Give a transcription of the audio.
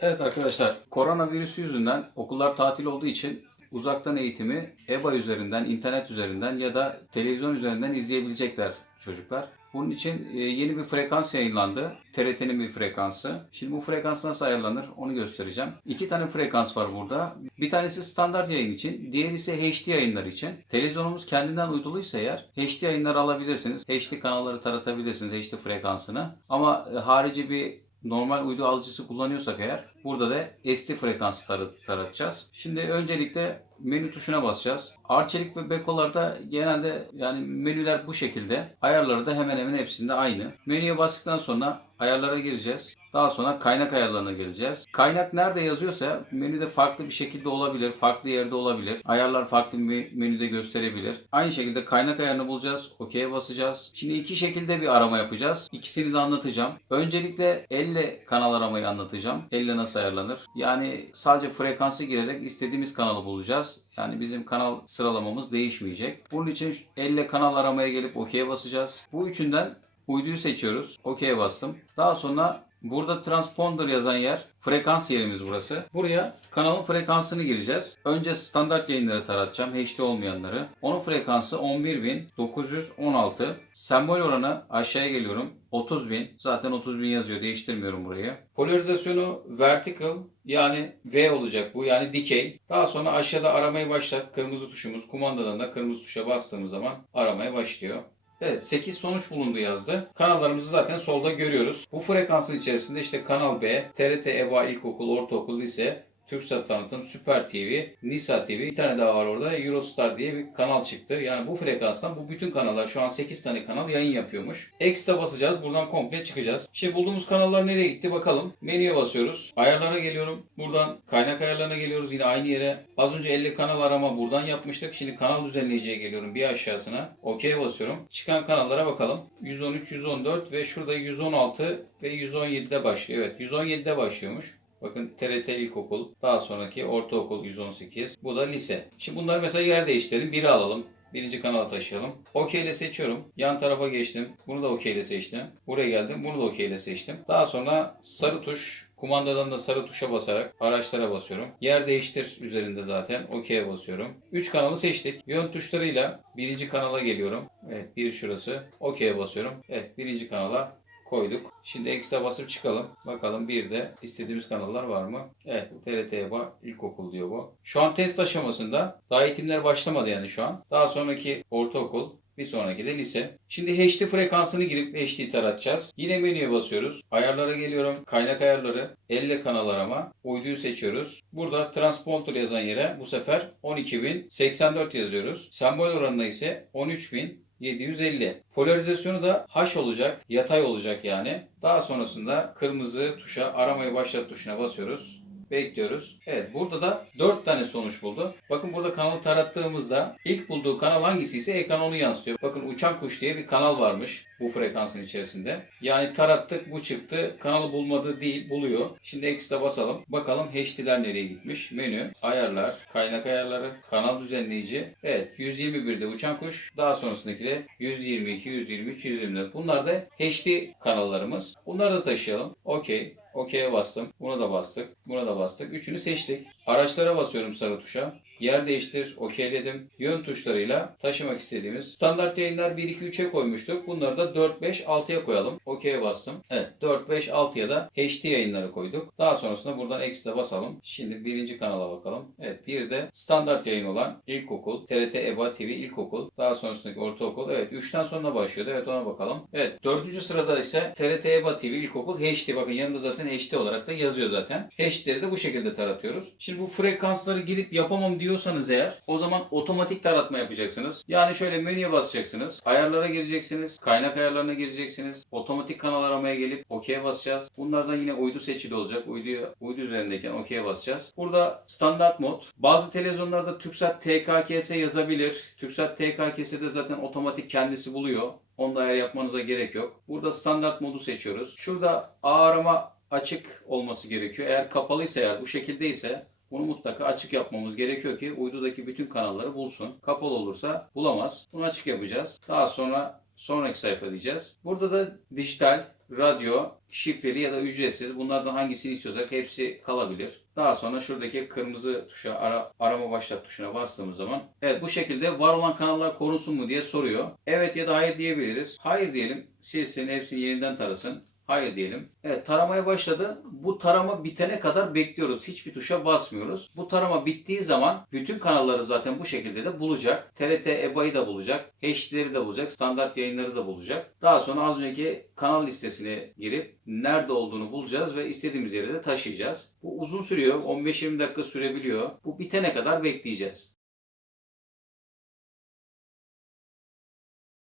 Evet arkadaşlar, koronavirüsü yüzünden okullar tatil olduğu için uzaktan eğitimi EBA üzerinden, internet üzerinden ya da televizyon üzerinden izleyebilecekler çocuklar. Bunun için e, yeni bir frekans yayınlandı. TRT'nin bir frekansı. Şimdi bu frekans nasıl ayarlanır onu göstereceğim. İki tane frekans var burada. Bir tanesi standart yayın için, diğeri ise HD yayınlar için. Televizyonumuz kendinden uyduluysa eğer HD yayınlar alabilirsiniz. HD kanalları taratabilirsiniz HD frekansını. Ama e, harici bir normal uydu alıcısı kullanıyorsak eğer burada da SD frekansı tar- taratacağız. Şimdi öncelikle menü tuşuna basacağız. Arçelik ve Beko'larda genelde yani menüler bu şekilde. Ayarları da hemen hemen hepsinde aynı. Menüye bastıktan sonra ayarlara gireceğiz. Daha sonra kaynak ayarlarına geleceğiz. Kaynak nerede yazıyorsa menüde farklı bir şekilde olabilir, farklı yerde olabilir. Ayarlar farklı bir menüde gösterebilir. Aynı şekilde kaynak ayarını bulacağız. OK'ye basacağız. Şimdi iki şekilde bir arama yapacağız. İkisini de anlatacağım. Öncelikle elle kanal aramayı anlatacağım. Elle nasıl ayarlanır? Yani sadece frekansı girerek istediğimiz kanalı bulacağız. Yani bizim kanal sıralamamız değişmeyecek. Bunun için elle kanal aramaya gelip OK'ye basacağız. Bu üçünden uyduyu seçiyoruz. OK'ye bastım. Daha sonra Burada transponder yazan yer frekans yerimiz burası. Buraya kanalın frekansını gireceğiz. Önce standart yayınları taratacağım. HD olmayanları. Onun frekansı 11916. Sembol oranı aşağıya geliyorum. 30.000. Zaten 30.000 yazıyor. Değiştirmiyorum burayı. Polarizasyonu vertical yani V olacak bu. Yani dikey. Daha sonra aşağıda aramayı başlat. Kırmızı tuşumuz. Kumandadan da kırmızı tuşa bastığımız zaman aramaya başlıyor. Evet 8 sonuç bulundu yazdı. Kanallarımızı zaten solda görüyoruz. Bu frekansın içerisinde işte Kanal B, TRT EBA İlkokul, Ortaokul, Lise, Türksat Tanıtım, Süper TV, Nisa TV, bir tane daha var orada Eurostar diye bir kanal çıktı. Yani bu frekanstan bu bütün kanallar şu an 8 tane kanal yayın yapıyormuş. Extra basacağız buradan komple çıkacağız. Şimdi bulduğumuz kanallar nereye gitti bakalım. Menüye basıyoruz. Ayarlara geliyorum. Buradan kaynak ayarlarına geliyoruz yine aynı yere. Az önce 50 kanal arama buradan yapmıştık. Şimdi kanal düzenleyiciye geliyorum bir aşağısına. OK'ye basıyorum. Çıkan kanallara bakalım. 113, 114 ve şurada 116 ve 117'de başlıyor. Evet 117'de başlıyormuş. Bakın TRT İlkokul, daha sonraki Ortaokul 118. Bu da lise. Şimdi bunları mesela yer değiştirelim. Biri alalım. Birinci kanala taşıyalım. OK ile seçiyorum. Yan tarafa geçtim. Bunu da OK ile seçtim. Buraya geldim. Bunu da OK ile seçtim. Daha sonra sarı tuş Kumandadan da sarı tuşa basarak araçlara basıyorum. Yer değiştir üzerinde zaten. OK'ye basıyorum. 3 kanalı seçtik. Yön tuşlarıyla birinci kanala geliyorum. Evet bir şurası. OK'ye basıyorum. Evet birinci kanala koyduk. Şimdi ekstra basıp çıkalım. Bakalım bir de istediğimiz kanallar var mı? Evet TRT EBA ilkokul diyor bu. Şu an test aşamasında. Daha eğitimler başlamadı yani şu an. Daha sonraki ortaokul, bir sonraki de lise. Şimdi HD frekansını girip HD taratacağız. Yine menüye basıyoruz. Ayarlara geliyorum. Kaynak ayarları. Elle kanal arama. Uyduyu seçiyoruz. Burada transponder yazan yere bu sefer 12084 yazıyoruz. Sembol oranına ise 13000 750. Polarizasyonu da H olacak, yatay olacak yani. Daha sonrasında kırmızı tuşa aramayı başlat tuşuna basıyoruz. Bekliyoruz. Evet burada da 4 tane sonuç buldu. Bakın burada kanalı tarattığımızda ilk bulduğu kanal hangisi ise ekran onu yansıtıyor. Bakın uçan kuş diye bir kanal varmış bu frekansın içerisinde. Yani tarattık bu çıktı. Kanalı bulmadı değil buluyor. Şimdi ekstra basalım. Bakalım HD'ler nereye gitmiş. Menü, ayarlar, kaynak ayarları, kanal düzenleyici. Evet 121'de uçan kuş. Daha sonrasındaki de 122, 123, 124. Bunlar da HD kanallarımız. Bunları da taşıyalım. Okey. OK'ye bastım. Buna da bastık. Buna da bastık. Üçünü seçtik. Araçlara basıyorum sarı tuşa. Yer değiştir, okeyledim. Yön tuşlarıyla taşımak istediğimiz standart yayınlar 1, 2, 3'e koymuştuk. Bunları da 4, 5, 6'ya koyalım. Okey'e bastım. Evet 4, 5, 6'ya da HD yayınları koyduk. Daha sonrasında buradan ekstra basalım. Şimdi birinci kanala bakalım. Evet bir de standart yayın olan ilkokul, TRT EBA TV ilkokul. Daha sonrasındaki ortaokul. Evet 3'ten sonra başlıyordu. Evet ona bakalım. Evet dördüncü sırada ise TRT EBA TV ilkokul HD. Bakın yanında zaten HD olarak da yazıyor zaten. HD'leri de bu şekilde taratıyoruz. Şimdi bu frekansları girip yapamam diyorsanız eğer o zaman otomatik taratma yapacaksınız. Yani şöyle menüye basacaksınız. Ayarlara gireceksiniz. Kaynak ayarlarına gireceksiniz. Otomatik kanal aramaya gelip OK'ye basacağız. Bunlardan yine uydu seçili olacak. Uydu, uydu üzerindeyken OK'ye basacağız. Burada standart mod. Bazı televizyonlarda TürkSat TKKS yazabilir. TürkSat TKKS'de zaten otomatik kendisi buluyor. Onda ayar yapmanıza gerek yok. Burada standart modu seçiyoruz. Şurada ağ arama açık olması gerekiyor. Eğer kapalıysa eğer bu şekildeyse bunu mutlaka açık yapmamız gerekiyor ki uydudaki bütün kanalları bulsun. Kapalı olursa bulamaz. Bunu açık yapacağız. Daha sonra sonraki sayfa diyeceğiz. Burada da dijital radyo, şifreli ya da ücretsiz. Bunlardan hangisini istiyorsak hepsi kalabilir. Daha sonra şuradaki kırmızı tuşa ara- arama başlat tuşuna bastığımız zaman evet bu şekilde var olan kanallar korunsun mu diye soruyor. Evet ya da hayır diyebiliriz. Hayır diyelim. Silsin hepsini yeniden tarasın. Hayır diyelim. Evet taramaya başladı. Bu tarama bitene kadar bekliyoruz. Hiçbir tuşa basmıyoruz. Bu tarama bittiği zaman bütün kanalları zaten bu şekilde de bulacak. TRT EBA'yı da bulacak. HD'leri de bulacak. Standart yayınları da bulacak. Daha sonra az önceki kanal listesine girip nerede olduğunu bulacağız ve istediğimiz yere de taşıyacağız. Bu uzun sürüyor. 15-20 dakika sürebiliyor. Bu bitene kadar bekleyeceğiz.